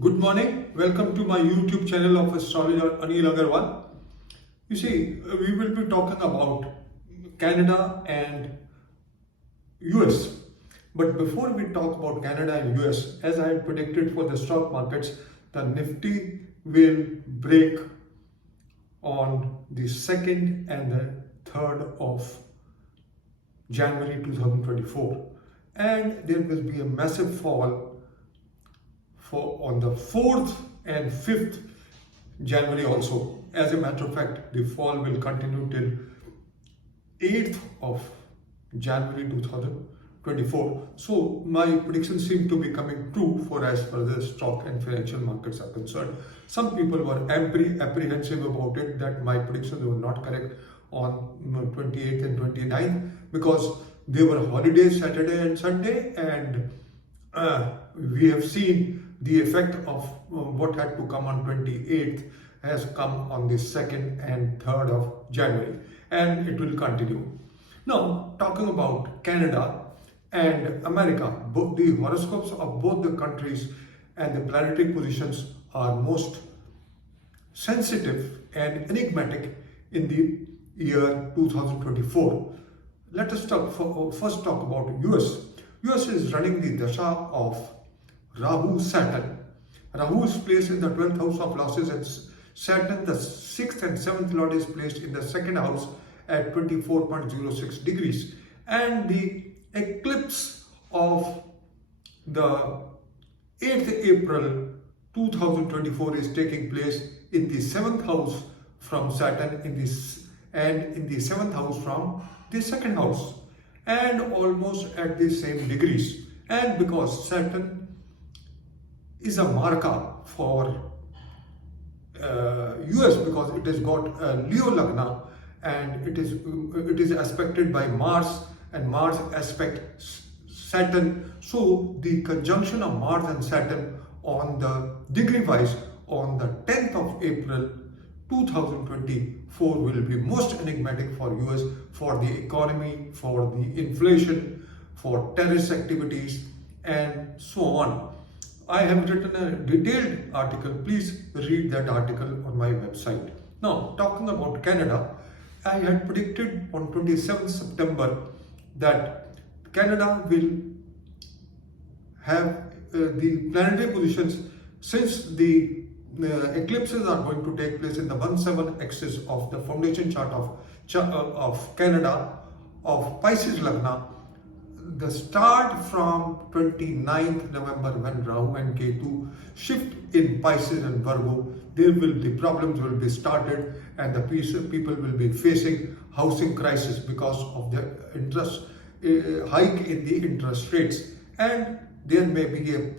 Good morning. Welcome to my YouTube channel of astrologer Anil Agarwal. You see, we will be talking about Canada and US. But before we talk about Canada and US, as I had predicted for the stock markets, the Nifty will break on the 2nd and the 3rd of January 2024. And there will be a massive fall on the 4th and 5th January also. As a matter of fact, the fall will continue till 8th of January 2024. So my predictions seem to be coming true for as far as the stock and financial markets are concerned. Some people were apprehensive about it, that my predictions were not correct on 28th and 29th because they were holidays, Saturday and Sunday, and we have seen the effect of what had to come on 28th has come on the 2nd and 3rd of January, and it will continue. Now, talking about Canada and America, both the horoscopes of both the countries and the planetary positions are most sensitive and enigmatic in the year 2024. Let us first talk about US. US is running the dasha of Rahu Saturn. Rahu is placed in the 12th house of losses, and Saturn, the 6th and 7th lord, is placed in the 2nd house at 24.06 degrees. And the eclipse of the 8th April 2024 is taking place in the 7th house from Saturn and in the 7th house from the 2nd house, and almost at the same degrees. And because Saturn is a marker for US, because it has got a Leo Lagna, and it is aspected by Mars, and Mars aspects Saturn. So the conjunction of Mars and Saturn on the degree wise on the 10th of April 2024 will be most enigmatic for US, for the economy, for the inflation, for terrorist activities, and so on. I have written a detailed article. Please read that article on my website. Now, talking about Canada, I had predicted on 27th September that Canada will have the planetary positions, since the eclipses are going to take place in the 1-7 axis of the foundation chart of Canada, of Pisces Lagna. The start from 29th November, when Rahu and Ketu shift in Pisces and Virgo, the problems will be started, and the people will be facing housing crisis because of the interest hike in the interest rates, and there may be a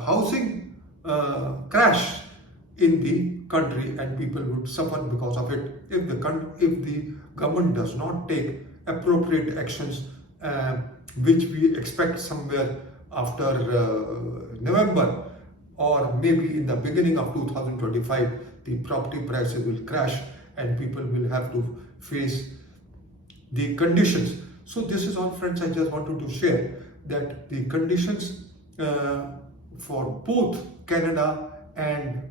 housing crash in the country, and people would suffer because of it if the government does not take appropriate actions, which we expect somewhere after November, or maybe in the beginning of 2025. The property prices will crash and people will have to face the conditions. So this is all, friends. I just wanted to share that the conditions for both Canada and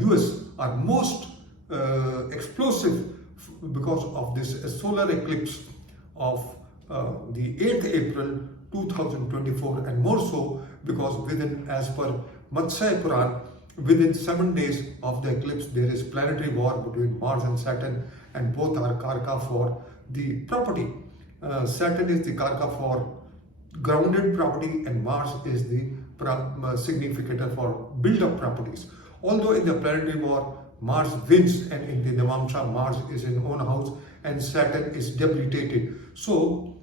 US are most explosive because of this solar eclipse of the 8th April 2024, and more so because as per Matsya Puran, within 7 days of the eclipse there is planetary war between Mars and Saturn, and both are karka for the property. Saturn is the karka for grounded property, and Mars is the significator for built-up properties. Although in the planetary war Mars wins, and in the Navamsha Mars is in own house and Saturn is debilitated. So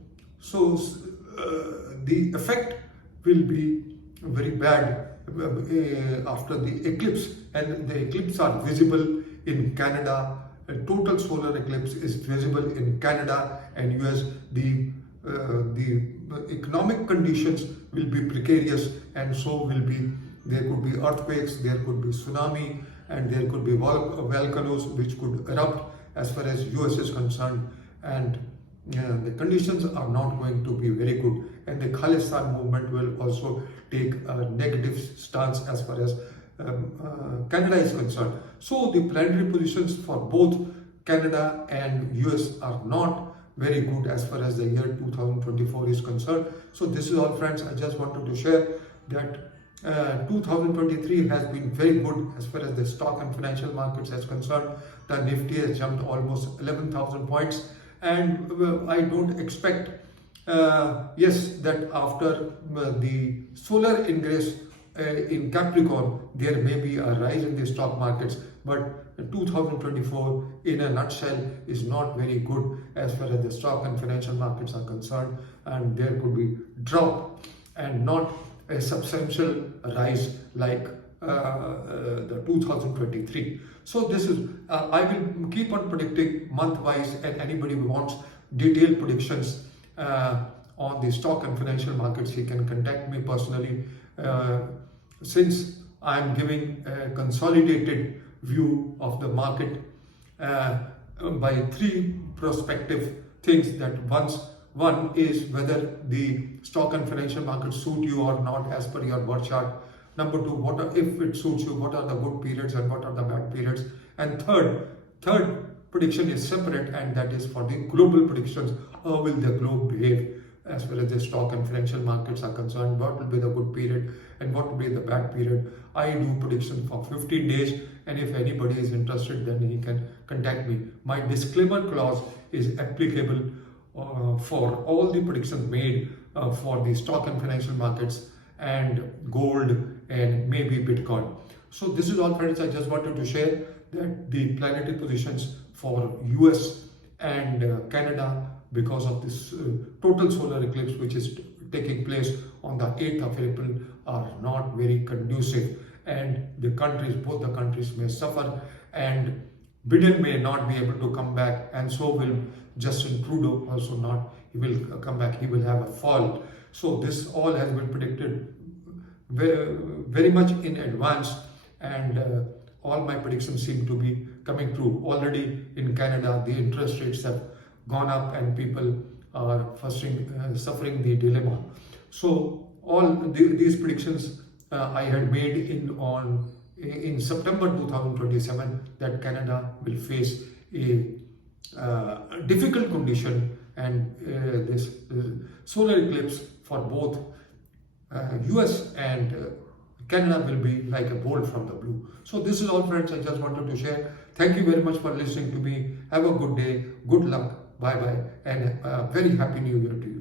the effect will be very bad after the eclipse, and the eclipses are visible in Canada. A total solar eclipse is visible in Canada and US. The economic conditions will be precarious, and so there could be earthquakes, there could be tsunami, and there could be volcanoes which could erupt as far as US is concerned, and the conditions are not going to be very good, and the Khalistan movement will also take a negative stance as far as Canada is concerned. So the planetary positions for both Canada and US are not very good as far as the year 2024 is concerned. So this is all, friends. I just wanted to share that 2023 has been very good as far as the stock and financial markets is concerned. The Nifty has jumped almost 11,000 points, and I don't expect yes, that after the solar ingress in Capricorn, there may be a rise in the stock markets, but 2024 in a nutshell is not very good as far as the stock and financial markets are concerned, and there could be drop and not a substantial rise like the 2023. So this is I will keep on predicting month wise, and anybody who wants detailed predictions on the stock and financial markets, he can contact me personally, since I am giving a consolidated view of the market by three prospective things. That one is whether the stock and financial markets suit you or not as per your birth chart. Number two, if it suits you, what are the good periods and what are the bad periods? And third prediction is separate, and that is for the global predictions. How will the globe behave as far as the stock and financial markets are concerned? What will be the good period and what will be the bad period? I do predictions for 15 days, and if anybody is interested, then he can contact me. My disclaimer clause is applicable for all the predictions made for the stock and financial markets and gold and maybe Bitcoin. So this is all, friends. I just wanted to share that the planetary positions for US and Canada, because of this total solar eclipse which is taking place on the 8th of April, are not very conducive, and both the countries may suffer, and Biden may not be able to come back, and so will Justin Trudeau also not. He will come back, he will have a fall. So this all has been predicted very much in advance, and all my predictions seem to be coming true. Already in Canada, the interest rates have gone up and people are suffering the dilemma. So all these predictions I had made in September 2027, that Canada will face a difficult condition, and this solar eclipse for both US and Canada will be like a bolt from the blue. So this is all, friends. I just wanted to share. Thank you very much for listening to me. Have a good day. Good luck. Bye bye, and very happy new year to you.